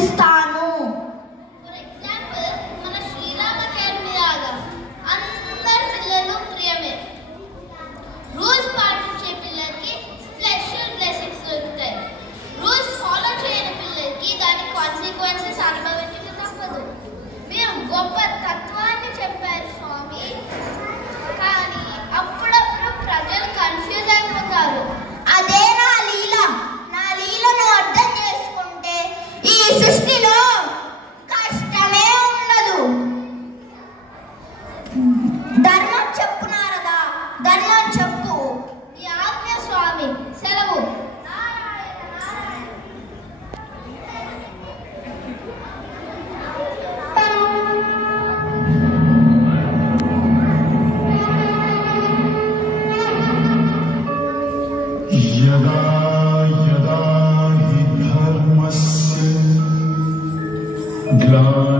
ఆచరిస్తాను. For example మన శ్రీరామచంద్రుని లాగా అందరి పిల్లలు ప్రియమే. రూల్స్ పాటించే పిల్లలకి స్పెషల్ బ్లెస్సింగ్స్ దొరుకుతాయి. రూల్స్ ఫాలో చేయని పిల్లలకి దాని కాన్సిక్వెన్సెస్ అనుభవించక తప్పదు. మీరు గొప్ప తత్వాన్ని చెప్పారు స్వామి, కానీ అప్పుడప్పుడు ప్రజలు కన్ఫ్యూజ్ అయిపోతారు. అదే నా లీల. నా లీలను అర్థం చేసుకుంటే ఈ సృష్టిలో కష్టమే ఉండదు. ధర్మం చెప్పు నారదా, ధర్మం చెప్పు. నీ ఆజ్ఞ స్వామి, సెలవు. यदा यदा हि धर्मस्य ग्लानिर्भवति